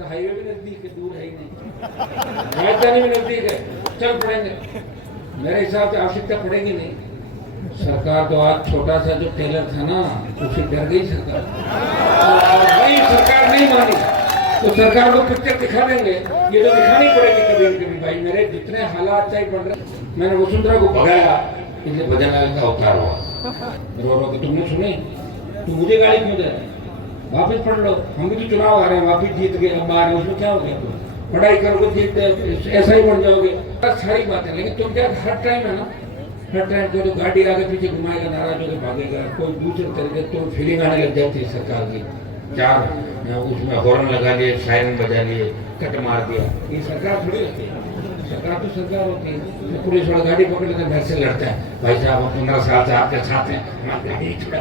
तो हाईवे भी नजदीक है, दूर है ही नहीं, राजधानी भी नजदीक है, चल पड़ेंगे। मेरे हिसाब से आवश्यकता पड़ेगी नहीं। सरकार तो आज छोटा सा जो टेलर था ना, उसे डर गई सरकार, और वही सरकार नहीं मानी तो सरकार को पिक्चर दिखा देंगे। ये तो दिखानी पड़ेगी कभी न कभी। भाई मेरे जितने हालात चाहिए पड़ रहे, मैंने वसुंधरा को भगाया इसलिए भजन लाल का अवतार हुआ। रो रो के तुमने सुनी, तू मुझे गाली क्यों दे रहा? वापिस पढ़ लो, हम भी तो चुनाव आ रहे हैं, वापिस जीत गए, अब आ रहे हैं, उसमें क्या हो गया? पढ़ाई करोगे जीत ऐसा ही बन जाओगे, सारी बातें। लेकिन तुम क्या हर टाइम है ना, हर टाइम को तो गाड़ी आगे पीछे घुमाएगा, नाराज होकर भागेगा, कोई दूसरे तरीके तो फीलिंग आने लग जाती है सरकार की। चार उसमें हॉर्न लगा लिए, सायरन बजा लिए, कट मार दिया, ये सरकार थोड़ी होती है। सरकार तो सरकार होती है। तो पुलिस वाला गाड़ी पकड़ लेते घर से लड़ता है, भाई साहब हम 15 साल से आपके साथ हैं, हमारी गाड़ी छुड़ा,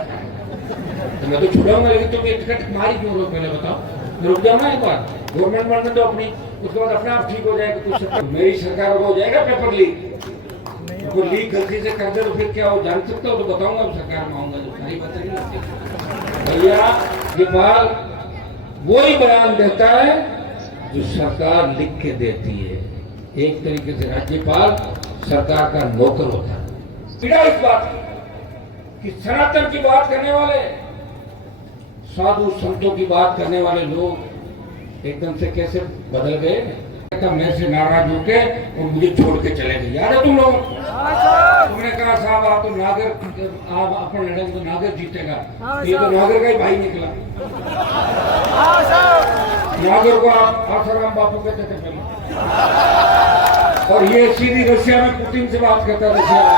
तो मैं तो छुड़ाऊंगा, लेकिन तुम एक कट मारी क्यों रहो? पहले बताओ, रुक जाओ ना एक बार, गवर्नमेंट बनने दो अपनी, उसके बाद अपने आप ठीक हो जाएगा। कुछ मेरी सरकार को हो जाएगा पेपर लीक, तो लीक गलती से कर दे तो फिर क्या हो, जान सकते हो? तो बताऊंगा सरकार में आऊंगा, जो सारी बातें नहीं लगती। भैया राज्यपाल वही बयान देता है जो सरकार लिख के देती है। एक तरीके से राज्यपाल सरकार का नौकर होता है। पीड़ा इस बात की कि सनातन की बात करने वाले, साधु संतों की बात करने वाले लोग एकदम से कैसे बदल गए। मैं से नाराज होके और मुझे छोड़ के चले गए। याद है तुम लोग? तुमने कहा साहब आप तो नागर, आप अपन लड़ेंगे तो नागर जीतेगा, ये तो नागर का ही भाई निकला। नागर को आप आसाराम बापू कहते थे पहले, और ये सीधी रशिया में पुतिन से बात करता रशिया में।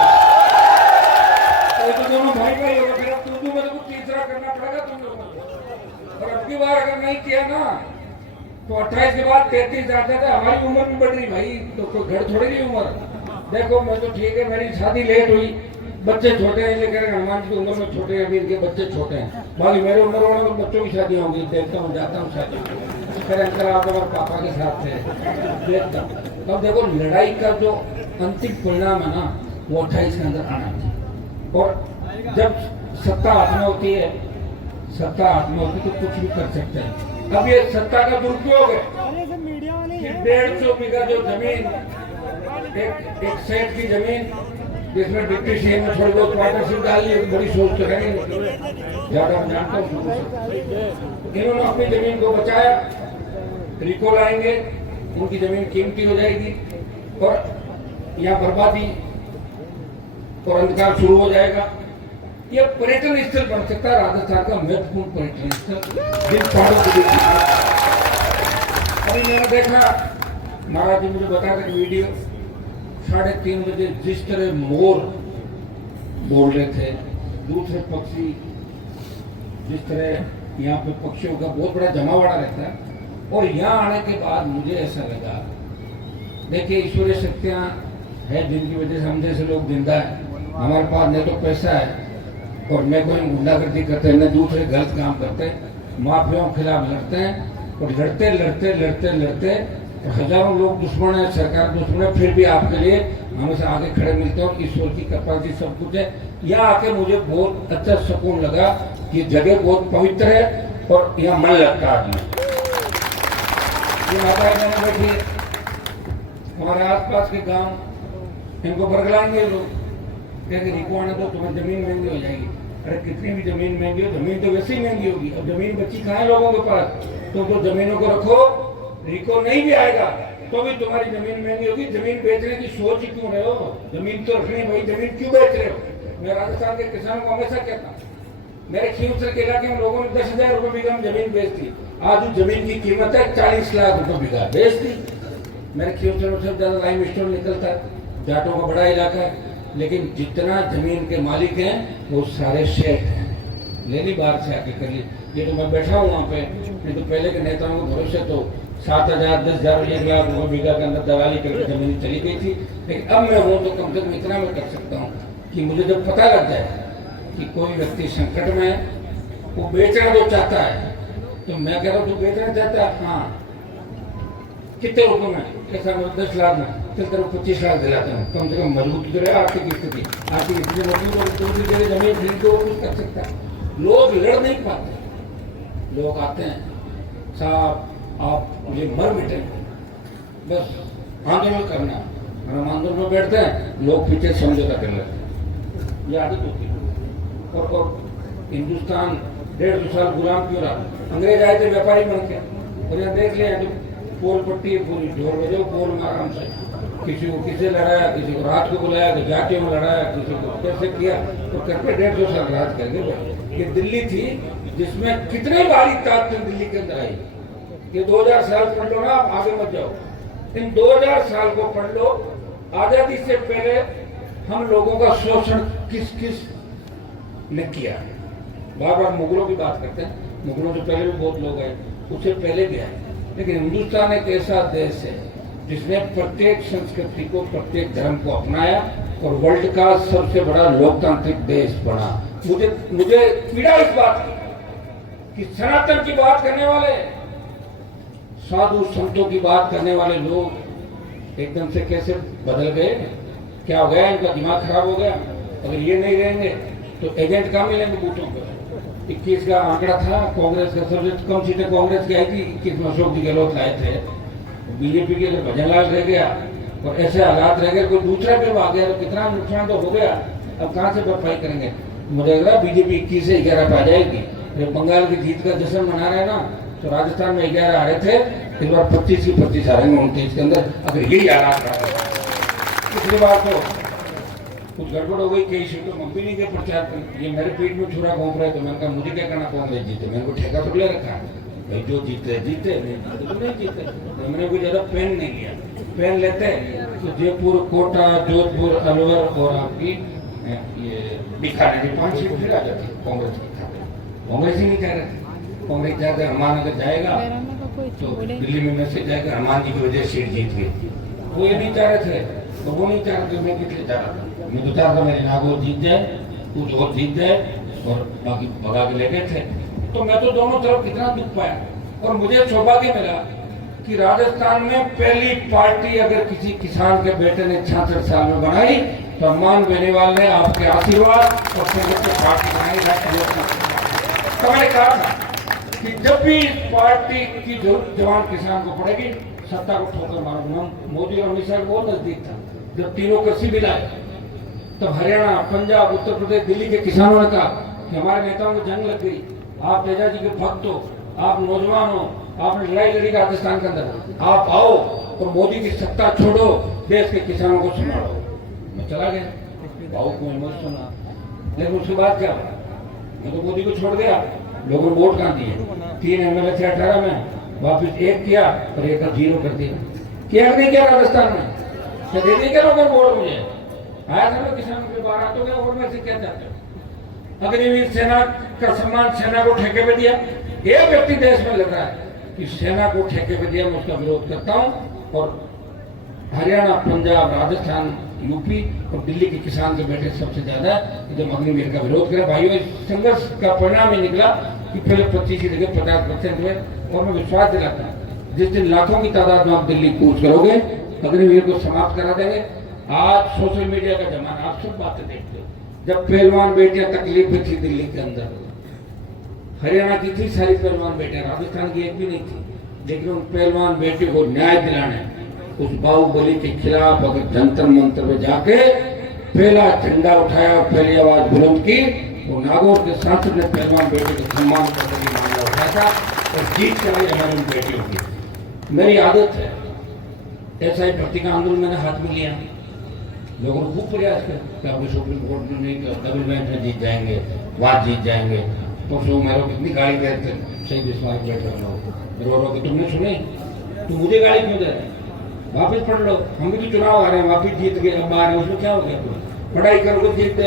तो दोनों भाई भाई हो गए। फिर अब तुम में तो कुछ तीसरा करना पड़ेगा तुम लोगों को। और अब की बार अगर नहीं किया ना तो 28 के बाद 33 जाते थे। हमारी उम्र भी बढ़ रही भाई, तो कोई घर थोड़ी नहीं उम्र। देखो मैं तो ठीक है, मेरी शादी लेट हुई, बच्चे छोटे हैं, लेकिन हनुमान जी की उम्र में छोटे हैं, अभी इनके बच्चे छोटे हैं। बाकी मेरे उम्र वालों के बच्चों की शादी होगी, देखता हूँ, जाता हूँ शादी। फिर अंकल आप और पापा के साथ थे, देखता हूँ। अब देखो लड़ाई का जो अंतिम परिणाम है ना, वो 28 के अंदर आना चाहिए। और जब सत्ता हाथ में होती है, सत्ता हाथ में होती तो कुछ भी कर सकते हैं। अब ये सत्ता का दुरुपयोग है कि 150 बीघा जो जमीन, एक सेठ की जमीन, जिसमें डिप्टी सीएम में थोड़ी बहुत पार्टनरशिप डाली, बड़ी सोच तो है नहीं, ज्यादा जानता हूँ। इन्होंने अपनी जमीन को बचाया, रिको लाएंगे, उनकी जमीन कीमती हो जाएगी और यहाँ बर्बादी और अंधकार शुरू हो जाएगा। यह पर्यटन स्थल बन सकता है, राजस्थान का महत्वपूर्ण पर्यटन स्थल जिन पहाड़ों को देखिए। अभी मैंने देखा, महाराज जी मुझे बता रहे वीडियो, 3:30 बजे जिस तरह मोर बोल रहे थे, दूसरे पक्षी, जिस तरह यहाँ पे पक्षियों का बहुत बड़ा जमावड़ा रहता है। और यहाँ आने के बाद मुझे ऐसा लगा, देखिए ईश्वरीय शक्तियाँ है जिनकी वजह से हम जैसे लोग जिंदा है। हमारे पास न तो पैसा है और न कोई गुंडागर्दी करते हैं, न दूसरे गलत काम करते हैं, माफियाओं के खिलाफ लड़ते हैं। और लड़ते लड़ते लड़ते लड़ते तो हजारों लोग दुश्मन है, सरकार दुश्मन है, फिर भी आपके लिए हमेशा आगे खड़े मिलते हैं। और ईश्वर की कृपा से सब कुछ है। यहाँ आके मुझे बहुत अच्छा सुकून लगा कि जगह बहुत पवित्र है और यहाँ मन लगता है। ये माता मैंने बैठी, हमारे आसपास के गांव इनको बरगलाएंगे लोग, कहेंगे रिको आने दो, तुम्हें जमीन महंगी हो जाएगी। अरे कितनी भी जमीन महंगी हो, जमीन तो वैसे ही महंगी होगी। अब जमीन बची कहाँ है लोगों के पास? तो जमीनों को रखो, रिको नहीं भी आएगा तो भी तुम्हारी जमीन महंगी होगी। जमीन बेचने की सोच ही क्यों रहे हो? जमीन तो रखनी भाई, जमीन क्यों बेच रहे हो? मैं राजस्थान के किसानों को हमेशा कहता हूँ, मेरे खींवसर के इलाके में लोगों ने 10,000 रुपए बीघा में जमीन बेच दी। आज उस जमीन की कीमत है 40 लाख रुपए बीघा, बेच दी। मेरे खींवसर में सबसे ज्यादा लाइम स्टोन निकलता है, जाटों का बड़ा इलाका है। लेकिन जितना जमीन के मालिक हैं वो सारे सेठ हैं, लेनी बाहर से आके कर ली। ये तो मैं बैठा हूँ वहाँ पे, नहीं तो पहले के नेताओं को भरोसे तो 7,000, 10,000, 1 लाख रुपए बीघा के अंदर दलाली करके जमीन चली गई थी। लेकिन अब मैं हूँ तो कम से कम इतना मैं कर सकता हूँ कि मुझे जब पता लग जाए कि कोई व्यक्ति संकट में है, वो बेचना तो चाहता है, तो मैं कह रहा हूँ तू बेचना चाहता है, हाँ कितने रुपए में? कैसा? 10 लाख में, चल तेरे 25 लाख दिलाता हूँ, कम से कम मजबूत करे आर्थिक स्थिति मजबूत हो तो भी तेरे जमीन खरीद के कुछ कर सकता है। लोग लड़ नहीं पाते, लोग आते हैं साहब आप मुझे मर मिटे, बस आंदोलन करना। और हम आंदोलन में बैठते हैं, लोग पीछे समझौता कर लेते हैं, ये आदत होती है। और हिंदुस्तान 150 साल गुलाम क्यों रहा? अंग्रेज आए थे व्यापारी बन के, और यहाँ देख लिया जो पोल पट्टी है पूरी, ढोल बजो पोल में आराम से, किसी को किसे लड़ाया, किसी को रात को बुलाया, तो जातियों में लड़ाया, किसी को कैसे किया, तो करके 150 साल राज कर गए। ये दिल्ली थी जिसमें कितने बारी ताकत दिल्ली के अंदर आई। ये 2000 साल पढ़ लो ना, आप आगे मत जाओ, इन 2000 साल को पढ़ लो। आजादी से पहले हम लोगों का शोषण किस किस ने किया। बार बार मुगलों की बात करते हैं, मुगलों से पहले भी बहुत लोग आए, उससे पहले भी आए, लेकिन हिंदुस्तान एक ऐसा देश है जिसने प्रत्येक संस्कृति को, प्रत्येक धर्म को अपनाया और वर्ल्ड का सबसे बड़ा लोकतांत्रिक देश बना। मुझे पीड़ा इस बात की कि सनातन की बात करने वाले, साधु संतों की बात करने वाले लोग एकदम से कैसे बदल गए। क्या हो गया? इनका दिमाग खराब हो गया। अगर ये नहीं रहेंगे तो एजेंट कहाँ मिलेंगे बूथों पर? 21 का आंकड़ा था कांग्रेस का, सबसे कम सीटें कांग्रेस की आई थी 21 में, अशोक जी गहलोत लाए थे। बीजेपी के लिए भजन लाल रह गया और ऐसे हालात रह गए, कोई दूसरा बिल आ गया तो कितना नुकसान तो हो गया। अब कहाँ से भरपाई करेंगे? मुझे लग रहा है बीजेपी 21 से 11 पे आ जाएगी। जब बंगाल की जीत का जश्न मना रहे हैं ना, तो राजस्थान में 11 आ रहे थे, इस बार 25 की 25 आ रहे हैं 29 के अंदर, अगर यही हालात रहा। पिछली बार तो कुछ गड़बड़ हो गई, कई सीटों में भी नहीं गए प्रचार करने। ये मेरे पेट में छुरा घूम रहे, तो मैंने कहा मुझे क्या करना, कांग्रेस जीते, मैंने को ठेका तो ले रखा है भाई, जो जीते जीते, नहीं जीते तो नहीं जीते। तो मैंने कोई ज्यादा पेन नहीं लिया। पेन लेते तो जयपुर, कोटा, जोधपुर, अलवर और आपकी ये बीकानेर 5 सीट फिर आ जाती कांग्रेस की खाते। कांग्रेस ही नहीं कह रहे, कांग्रेस जाकर हनुमान अगर जाएगा तो दिल्ली में मैसेज जाएगा हनुमान जी की वजह से सीट जीत गई। वो ये नहीं चाह रहे थे, तो वो नहीं चाह रहे थे, मैं किस लिए चाह रहा था? मैं तो चाहता मेरी नागौर जीत जाए, कुछ और जीत जाए और बाकी भगा के ले गए थे। तो मैं तो दोनों तरफ कितना दुख पाया। और मुझे सौभाग्य मिला कि राजस्थान में पहली पार्टी अगर किसी किसान के बेटे ने 66 साल में बनाई तो हनुमान बेनीवाल ने आपके आशीर्वाद और संगत की पार्टी बनाई। तो मैंने कहा था कि जब भी इस पार्टी की जवान किसान को पड़ेगी, सत्ता को ठोकर मारूंगा। मोदी और अमित शाह बहुत नजदीक था। जब तीनों कृषि बिल आए तब हरियाणा, पंजाब, उत्तर प्रदेश, दिल्ली के किसानों ने कहा कि हमारे नेताओं को जंग लग गई, आप तेजा जी के भक्त हो, आप नौजवान हो, आपने लड़ाई लड़ी राजस्थान के अंदर, आप आओ और मोदी की सत्ता छोड़ो, देश के किसानों को संभालो। मैं चला गया, भाव को मत सुना, लेकिन उसके बाद क्या हुआ? मैं तो मोदी को छोड़ दिया, लोगों ने वोट कहाँ दिए? 3 MLA थे 18 में, वापिस 1 किया और 1 का 0 कर दिया। क्या नहीं किया राजस्थान में? क्या दे देंगे लोगों को वोट? मुझे आया था ना किसानों के 12 तो गया, और मैं से क्या चाहते हो? अग्निवीर सेना का सम्मान सेना को ठेके पे दिया। एक व्यक्ति देश में लग रहा है कि सेना को ठेके पे दिया, मैं उसका विरोध करता हूं। और हरियाणा, पंजाब, राजस्थान, यूपी और दिल्ली के किसान के बेटे सबसे ज्यादा जब अग्निवीर का विरोध करे। भाइयों, इस संघर्ष का परिणाम ही निकला कि पहले 25 की जगह 50% हुए। और मैं विश्वास दिलाता हूँ जिस दिन लाखों की तादाद में आप दिल्ली कूच करोगे, अग्निवीर को समाप्त करा देंगे। आज सोशल मीडिया का जमाना, आप सब बातें देखते हो। जब पहलवान बेटियां तकलीफ में थी दिल्ली के अंदर, हरियाणा की थी सारी पहलवान बेटियां, राजस्थान की एक भी नहीं थी, लेकिन उन पहलवान बेटियों को न्याय दिलाने उस बाहुबली के खिलाफ अगर जंतर मंतर में जाके पहला झंडा उठाया और पहली आवाज बुलंद की, वो नागौर के सांसद ने पहलवान बेटे को सम्मान करने की मामला उठाया था और जीत चलाई हमारी उन बेटियों की। मेरी आदत है, ऐसा ही भर्ती का आंदोलन मैंने हाथ में लिया, लोगों को खूब प्रयास किया कि सुप्रीम कोर्ट में नहीं, डबल बेंच में जीत जाएंगे, वहां जीत जाएंगे। तो मेरे को कितनी गाली दे थे, सही विश्वास बैठे लोग रो रो के, तुमने सुने? तुम मुझे गाली क्यों दे रहे? वापिस पढ़ लो, हम भी तो चुनाव आ रहे हैं, वापिस जीत गए, अब आ रहे हैं, उसमें क्या हो गया? पढ़ाई करोगे जीत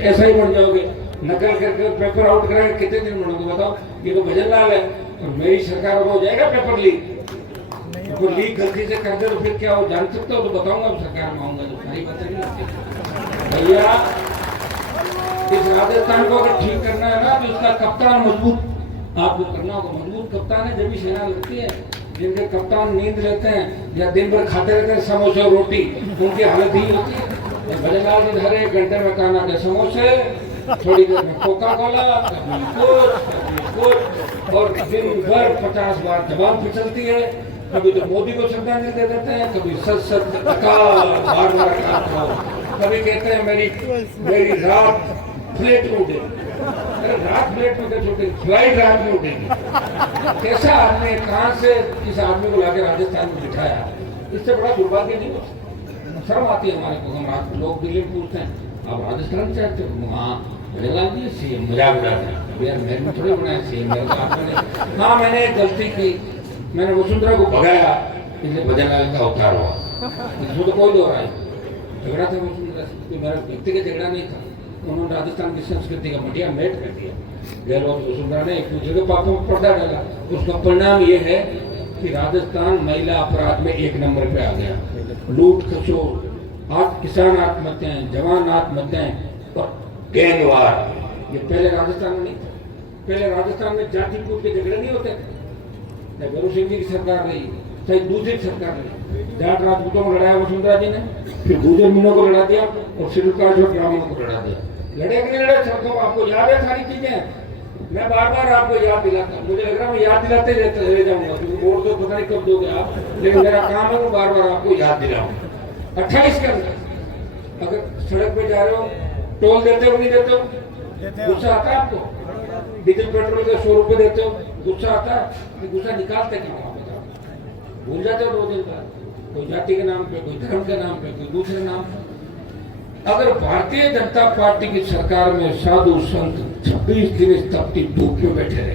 ऐसा ही बन जाओगे। नकल करके पेपर आउट कराएंगे, कितने दिन बनोगे बताओ? ये तो भजन लाल है और मेरी सरकार हो जाएगा पेपर लीक। तो लीक गलती से कर दे तो फिर क्या हो जान सकते हो? तो बताऊंगा अब सरकार में आऊंगा तो सारी बातें नहीं लगती। भैया, इस राजस्थान को अगर ठीक करना है ना तो इसका कप्तान मजबूत आपको करना होगा। मजबूत कप्तान है जब भी सेना लगती है। जिनके कप्तान नींद लेते हैं या दिन भर खाते रहते हैं समोसे और रोटी, उनकी हालत ही होती है। भजन लाल जी हर 1 घंटे में खाना के समोसे, थोड़ी देर में कोका कोला, कभी कुछ और दिन भर 50 बार जबान फिसलती है। कभी तो मोदी को श्रद्धांजलि दे देते हैं, कभी सत बार कभी कहते हैं मेरी रात फ्लेट में उठेगी। अरे रात फ्लेट में कैसे उठेगी? फ्लाइट रात में उठेगी। कैसा आदमी, कहाँ से इस आदमी को लाकर राजस्थान में बिठाया? इससे बड़ा दुर्भाग्य नहीं हो सकता। शर्म आती है हमारे को। हम लोग दिल्ली में पूछते हैं आप राजस्थान चाहते हो? हाँ बड़ेलाल जी सीएम मजाक उड़ाते हैं यार, मैंने थोड़ी बनाया सीएम। हाँ मैंने एक गलती की, मैंने वसुंधरा को भगाया, इसलिए भजनलाल का अवतार हुआ। इसमें तो कोई दो रहा है। झगड़ा था वसुंधरा से, मेरा व्यक्तिगत झगड़ा नहीं था। उन्होंने राजस्थान की संस्कृति का मटिया मेट कर दिया। गहलोत वसुंधरा ने एक दूसरे के पापों में पर्दा डाला। उसका परिणाम ये है कि राजस्थान महिला अपराध में 1 नंबर पे आ गया। लूट खसोट, किसान आत्महत्याएं, जवान आत्महत्याएं और गैंगवार, ये पहले राजस्थान में नहीं था। पहले राजस्थान में जाति कूट के झगड़े नहीं होते थे। गुरु सिंह जी की सरकार रही, चाहे दूसरी सरकार रही, जाट राजपूतों को लड़ाया वसुंधरा जी ने, फिर गुर्जर मीनों को लड़ा दिया और शेड्यूल कास्ट और ब्राह्मणों को लड़ा दिया। लड़े कि नहीं लड़े सबको आपको याद है सारी चीजें। मैं बार बार आपको याद दिलाता, मुझे लग रहा है मैं याद दिलाते रह जाऊंगा, क्योंकि वोट तो पता नहीं कब दोगे आप, लेकिन मेरा काम है वो बार बार आपको याद दिलाऊं। 28 के अंदर अगर सड़क पे जा रहे हो, टोल देते हो नहीं देते हो? गुस्सा आता है आपको? डीजल पेट्रोल के 100 रुपए देते हो, गुस्सा आता है? गुस्सा निकालते क्यों आप बताओ? भूल जाते हो 2 दिन बाद, कोई जाति के नाम पे, कोई धर्म के नाम पे, कोई दूसरे नाम पे। अगर भारतीय जनता पार्टी की सरकार में साधु संत 26 दिन इस तपती धूप में बैठे रहे,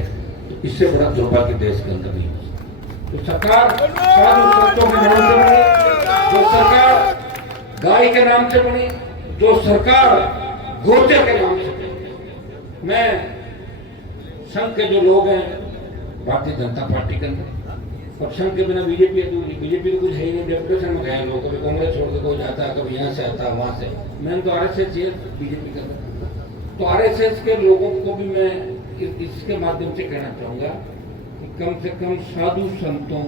तो इससे बड़ा दुर्भाग्य देश के अंदर नहीं हो सकता। तो सरकार साधु संतों के नाम से बनी, जो सरकार गाय के नाम से बनी, जो सरकार गोते के नाम से बनी। मैं संघ के जो लोग हैं भारतीय जनता पार्टी के अंदर, और संघ के बिना बीजेपी अधूरी। बीजेपी तो कुछ है ही नहीं, डेपुटेशन में गए लोग, कभी कांग्रेस छोड़ के कोई जाता है, कभी यहाँ से आता है वहाँ से। मैंने तो आरएसएस बीजेपी के अंदर, तो आरएसएस के लोगों को भी मैं इसके माध्यम से कहना चाहूँगा कि कम से कम साधु संतों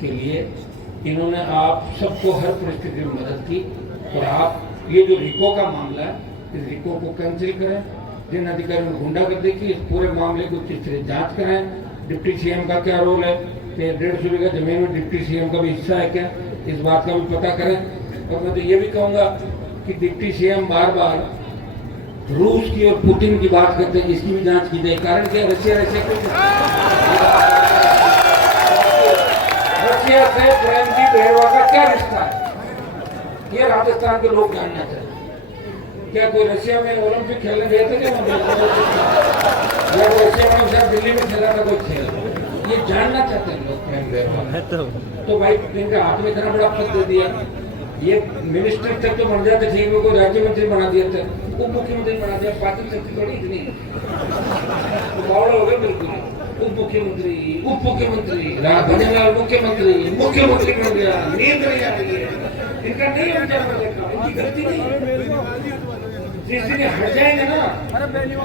के लिए इन्होंने आप सबको हर परिस्थिति में मदद की। और आप ये जो रिको का मामला है, इस रिको को कैंसिल करें। जिन अधिकारियों ने गुंडागर्दी की, इस पूरे मामले को अच्छी तरह जाँच कराएं। डिप्टी सीएम का क्या रोल है, 150 बीघा जमीन में डिप्टी सीएम का भी हिस्सा है क्या, इस बात का भी पता करें। और मैं तो ये भी कहूँगा कि डिप्टी सीएम बार बार रूस की और पुतिन की बात करते हैं, इसकी भी जांच की जाए। कारण क्या, रशिया से प्रेमजी बहेरवा का क्या रिश्ता है, ये राजस्थान के लोग जानना चाहिए। क्या कोई रशिया में ओलंपिक खेलने गए थे क्या? रशिया में शायद दिल्ली में खेला था कोई खेल, ये जानना चाहते हैं लोग प्रेम बहेरवा। तो भाई इनके हाथ में इतना बड़ा पद दे दिया, ये मिनिस्टर तक तो बन जाते ठीक है, कोई राज्य मंत्री बना दिए थे, उप मुख्यमंत्री बना दिया। पाचन शक्ति थोड़ी इतनी हो गए बिल्कुल। उप मुख्यमंत्री भजनलाल मुख्यमंत्री बन गया, नींद नहीं आ रही है इनका, नहीं विचार कर देखा, इनकी गलती नहीं है। जिस दिन हट जाएंगे ना,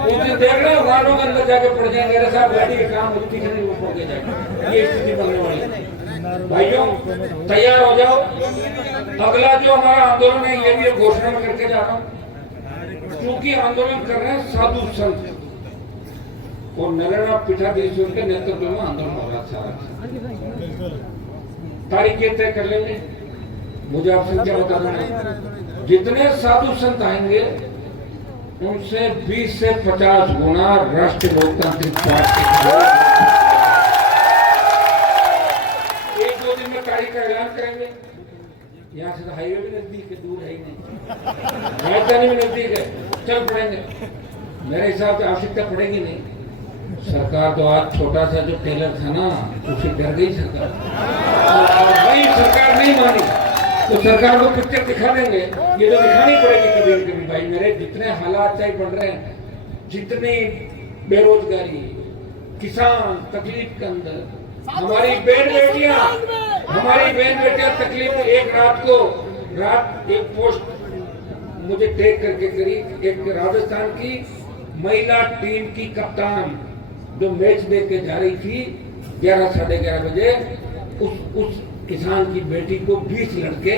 उस दिन देख रहे हो वार्डों के अंदर जाके पड़ जाएंगे, अरे साहब गाड़ी के काम होती है वो पड़ के जाएगा, ये स्थिति बनने वाली है। भाइयों तैयार हो जाओ। अगला जो हमारा आंदोलन है, ये भी घोषणा में करके जा रहा हूँ, क्योंकि आंदोलन कर रहे हैं साधु संत और नरेंद्र पीठाधीश्वर के नेतृत्व में आंदोलन हो रहा सारा। तारीख ये तय कर लेंगे, मुझे आप संख्या बता देना। जितने साधु संत आएंगे उनसे 20 से 50 गुना राष्ट्रीय लोकतांत्रिक पार्टी 1-2 दिन में तारीख का ऐलान करेंगे। यहाँ से तो हाईवे भी नजदीक है, दूर है ही नहीं, राजधानी भी नजदीक है, चल पड़ेंगे। मेरे हिसाब से आवश्यकता पड़ेगी नहीं। सरकार तो आज छोटा सा जो टेलर था ना, उसे डर गई सरकार, वही सरकार नहीं मानी तो सरकार को पिक्चर दिखा देंगे। ये तो दिखानी पड़ेगी कभी न कभी। भाई मेरे जितने हालात चाहे बढ़ रहे हैं, जितनी बेरोजगारी, किसान तकलीफ के अंदर, हमारी बहन बेटियां तकलीफ में। एक रात एक पोस्ट मुझे टैग करके करी, एक राजस्थान की महिला टीम की कप्तान जो मैच देख के जा रही थी 11 साढ़े 11 बजे, उस किसान की बेटी को 20 लड़के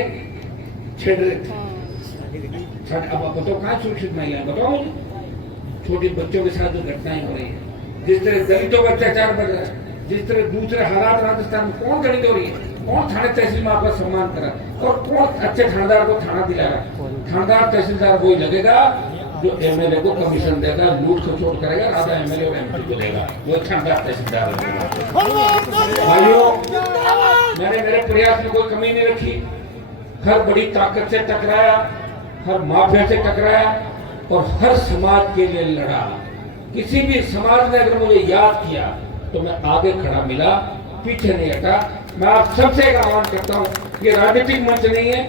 छेड़ रहे थे। अब बताओ कहाँ सुरक्षित महिला है, बताओ मुझे। छोटे बच्चों के साथ जो घटनाएं हो रही है, जिस तरह दलितों पर अत्याचार बढ़ रहा है, जिस तरह दूसरे हालात राजस्थान में, कौन दलित हो रही है, कौन थाने तहसील में आपका सम्मान करा और कौन अच्छे थानेदार को थाना दिलाएगा? थानेदार तहसीलदार वही लगेगा जो एमएलए को कमीशन देगा, लूट खसोट करेगा, आधा एमएलए और एमपी को देगा, वो थानेदार तहसीलदार लगेगा। भाइयों, मैंने मेरे प्रयास में कोई कमी नहीं रखी, हर बड़ी ताकत से टकराया, हर माफिया से टकराया और हर समाज के लिए लड़ा। किसी भी समाज ने अगर मुझे याद किया तो मैं आगे खड़ा मिला, पीछे नहीं हटा। मैं आप सबसे एक आह्वान करता हूँ, ये राजनीतिक मंच नहीं है,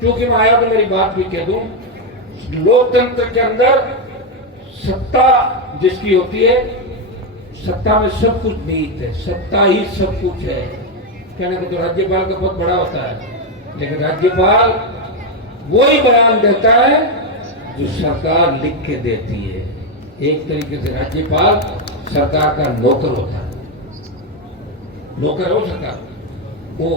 क्योंकि मैं आया तो मेरी बात भी कह दूं, लोकतंत्र के अंदर सत्ता जिसकी होती है, सत्ता में सब कुछ निहित है, सत्ता ही सब कुछ है। कहने को तो राज्यपाल का बहुत बड़ा होता है, लेकिन राज्यपाल वही बयान देता है जो सरकार लिख के देती है। एक तरीके से राज्यपाल सरकार का नौकर होता है, नौकर हो सकता, वो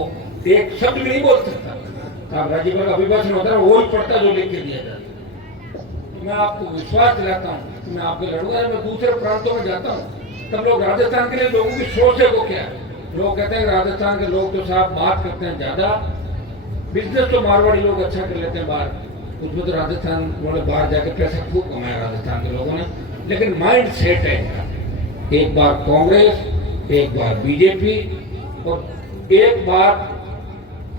एक शब्द भी नहीं बोल सकता। आप राज्यपाल का अभिभाषण होता है, वो ही पढ़ता जो लिख के दिया जाता है। मैं आपको विश्वास दिलाता हूँ कि मैं आपके लड़ूंगा। मैं दूसरे प्रांतों में जाता हूँ तब लोग राजस्थान के लिए लोगों की सोच है वो क्या है। लोग कहते हैं राजस्थान के लोग तो साहब बात करते हैं ज्यादा, बिजनेस तो मारवाड़ी लोग अच्छा कर लेते हैं बाहर, उसमें तो राजस्थान वाले बाहर जाके पैसा खूब कमाया राजस्थान के लोगों ने, लेकिन माइंड सेट है इनका, एक बार कांग्रेस, एक बार बीजेपी और एक बार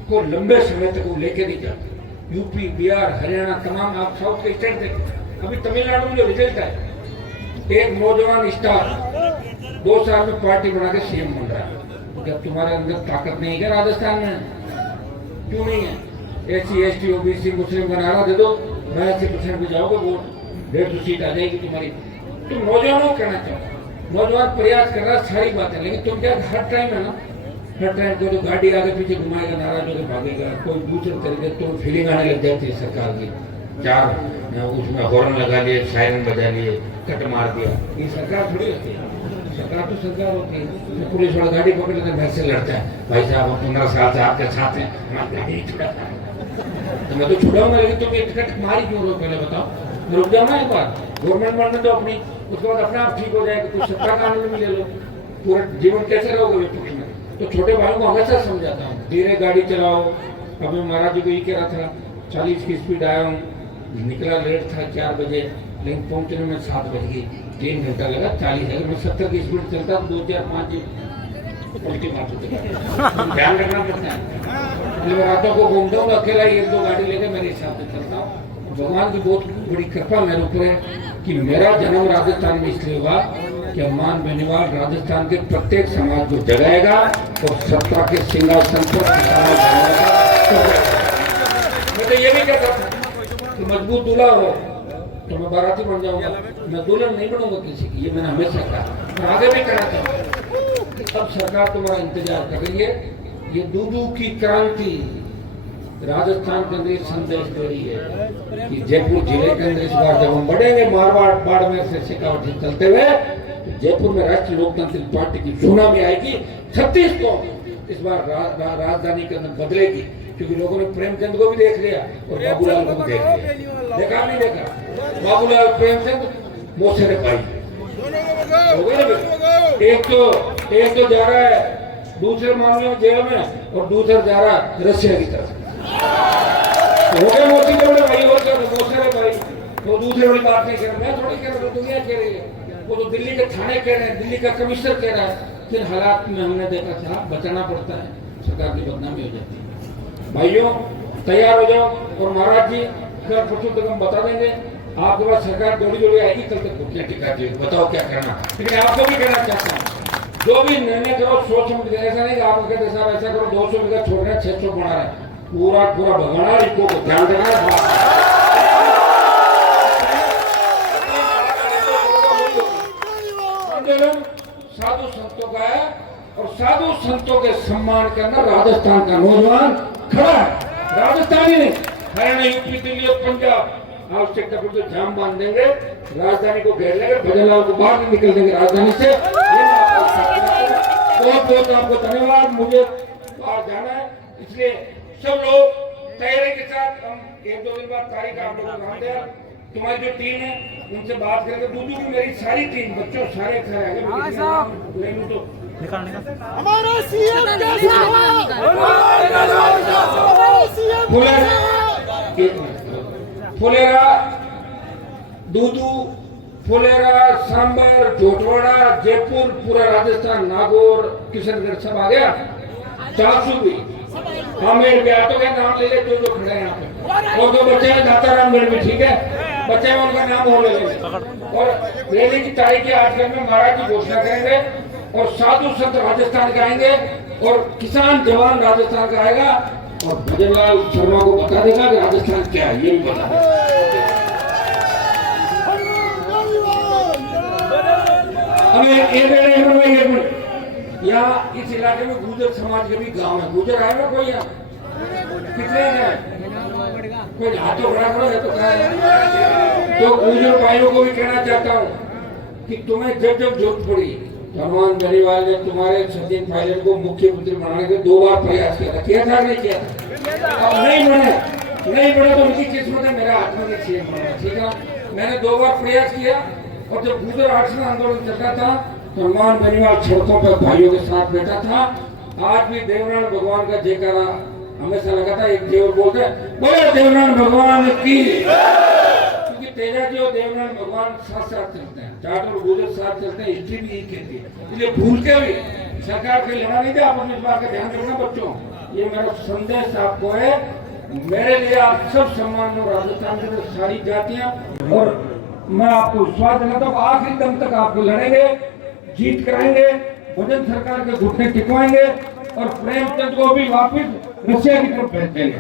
को लंबे समय तक वो लेके नहीं जाते। यूपी, बिहार, हरियाणा, तमाम आप साउथ के स्टेट देखें, अभी तमिलनाडु में जो रिजल्ट है, एक नौजवान स्टार 2 साल में पार्टी बना के सीएम बन रहा है। क्या तुम्हारे अंदर ताकत नहीं है क्या राजस्थान में? क्यों नहीं है? एससी, एसटी, ओबीसी, मुस्लिम का नारा दे दो, 82% भी जाओगे, वोट 150 सीट आ जाएगी तुम्हारी। तुम नौजवानों को कहना चाहो, नौजवान प्रयास कर रहा सारी बातें, लेकिन तुम क्या हर टाइम है ना, हर टाइम को जो गाड़ी आगे पीछे घुमाएगा, नाराज होकर भागेगा, कोई दूसरे तरीके तो फीलिंग आने लग जाती है सरकार की, चार उसमें हॉर्न लगा लिए, सायरन बजा लिए, कट मार दिया। ये सरकार थोड़ी होती है, सरकार तो सरकार होती है। पुलिस वाला गाड़ी पकड़ लेते घर से लड़ता है, भाई साहब हम 15 साल से आपके साथ हैं, हमारी गाड़ी छुड़ा, तो मैं तो छुड़ाऊंगा, लेकिन तुम एक कट मारी क्यों रहो पहले बताओ। रुक जाओ ना एक बार, गवर्नमेंट बनने दो अपनी, उसके बाद अपने आप ठीक हो जाएगा, कुछ सत्ता कानून में ले लो, पूरा जीवन कैसे रहोगे विपक्ष में। तो छोटे भाइयों को हमेशा समझाता हूँ, धीरे गाड़ी चलाओ। अभी महाराज जी को ये कह रहा था 40 की स्पीड आया हूँ, निकला लेट था 4 बजे, लेकिन पहुंचने में 7 बज गई, 3 घंटा लगा। 40 है, मैं 70 की स्पीड चलता, 2 4 5 उल्टी मार देता, ध्यान रखना पड़ता है। मैं रातों को घूमता हूँ अकेला, 1-2 गाड़ी लेकर मेरे हिसाब से चलता हूँ। भगवान की बहुत बड़ी कृपा मेरे ऊपर है कि मेरा जन्म राजस्थान में इसलिए हुआ कि हनुमान बेनीवाल राजस्थान के प्रत्येक समाज को जगाएगा और सत्ता के सिंहासन पर मैं तो ये भी कहता था कि मजबूत दूल्हा हो तो मैं बाराती बन जाऊंगा, मैं दुल्हन नहीं बनूंगा किसी की, ये मैंने हमेशा कहा, मैं आगे भी कहना चाहूंगा। अब सरकार तुम्हारा इंतजार कर रही है, ये दूधू की क्रांति राजस्थान के अंदर संदेश दे रही है कि जयपुर जिले के अंदर इस बार जब हम बढ़ेंगे मारवाड़ बाड़मेर से शेखावट से चलते हुए, तो जयपुर में राष्ट्रीय लोकतांत्रिक पार्टी की सुनामी आएगी। 36 को इस बार राजधानी के अंदर बदलेगी, क्योंकि लोगों ने प्रेमचंद को भी देख लिया और बाबूलाल को भी देख लिया। देखा नहीं देखा? बाबूलाल प्रेमचंद मोसेरे भाई हो गए। एक तो जा रहा है दूसरे मामले में जेल में और दूसरा जा रहा है रशिया की तरफ। हो गए मोदी के बड़े भाई होकर मोसेरे भाई, तो दूसरे वाली बात नहीं कह रहा, मैं थोड़ी कह रहा हूँ, दुनिया कह रही है। वो तो दिल्ली के थाने कह रहे हैं, दिल्ली का कमिश्नर कह रहा है। फिर हालात में हमने देखा था बचाना पड़ता है, सरकार की बदनामी हो जाती है। भाइयों तैयार हो जाओ, और महाराज जी कल परसों तक हम बता देंगे, आपके पास सरकार जोड़ी आएगी, कल तक घुटने टिका देगी, बताओ क्या करना। लेकिन आपको भी कहना चाहता हूँ, जो भी निर्णय करो सोच समझ के, ऐसा नहीं कि आप कहते साहब ऐसा करो 200 बीघा छोड़ रहे हैं 600 बना रहे हैं, पूरा भगाना, इनको ध्यान देना। साधु संतों का है और साधु संतों के सम्मान करना राजस्थान का नौजवान खड़ा है। राजस्थान ही नहीं, हरियाणा, यूपी, दिल्ली और पंजाब आवश्यकता पड़े तो जाम बांध देंगे, राजधानी को घेर लेंगे, भजनलाल को बाहर नहीं निकल देंगे राजधानी से। बहुत बहुत आपको धन्यवाद। मुझे बाहर जाना है, इसलिए सब लोग तैयारी के साथ हम 1-2 दिन बाद तारीख आप लोगों को तुम्हारी जो टीम है उनसे बात करेंगे। दूधू की मेरी सारी टीम बच्चों सारे खड़े हैं ले लूं तो हमारा सीएम कैसा है? फुलेरा, दूधू, फुलेरा, सांबर, जोटवाड़ा, जयपुर, पूरा राजस्थान, नागौर, किशनगढ़ सब आ गया। चासू भी हम मेरे ब्याटों के नाम ले ले जो खड़े हैं यहाँ पे। और दो बच्चे हैं दातारामगढ़ में, ठीक है, बच्चे में उनका नाम हो लेंगे। और रैली की तारीख के 8 में महाराज की घोषणा करेंगे और साधु संत राजस्थान का आएंगे और किसान जवान राजस्थान का आएगा और भजनलाल शर्मा को बता देगा कि राजस्थान क्या है, ये भी बता देगा। यहाँ इस इलाके में गुजर समाज के भी गांव है। गुजर आए ना कोई यहाँ? कितने हैं? कोई हाथों खड़ा करो है तो क्या है? तो गुजर भाइयों को भी कहना चाहता हूँ कि तुम्हें जब जब जरूरत पड़ी, हनुमान बेनीवाल ने तुम्हारे सचिन पायलट को मुख्यमंत्री बनाने के 2 बार प्रयास किया था नहीं किया था? अब नहीं बने तो उनकी किस्मत है, मेरा हाथ में सीएम बना, ठीक है। मैंने 2 बार प्रयास किया और जब गुजर आरक्षण आंदोलन चल रहा था तो हनुमान बेनीवाल सड़कों पर भाइयों के साथ बैठा था। आज भी देवनारायण भगवान का जयकारा हमेशा लगा था। एक देवर बोलते बोले देवनारायण भगवान की, क्योंकि तेजा जी और देवनारायण भगवान साथ साथ चलते हैं, जाट और गुजर साथ चलते हैं, हिस्ट्री भी यही कहती है। इसलिए भूल के भी सरकार को लेना नहीं था। आप इस बात का ध्यान रखना बच्चों, ये मेरा संदेश आपको है। मेरे लिए आप सब सम्मान हो, राजस्थान की सारी जातियां, और मैं आपको विश्वास दिलाता हूँ आखिरी दम तक आपको लड़ेंगे, जीत कराएंगे, भजन सरकार के घुटने टिकवाएंगे और प्रेमचंद को भी वापिस रशिया की तरफ भेज देंगे।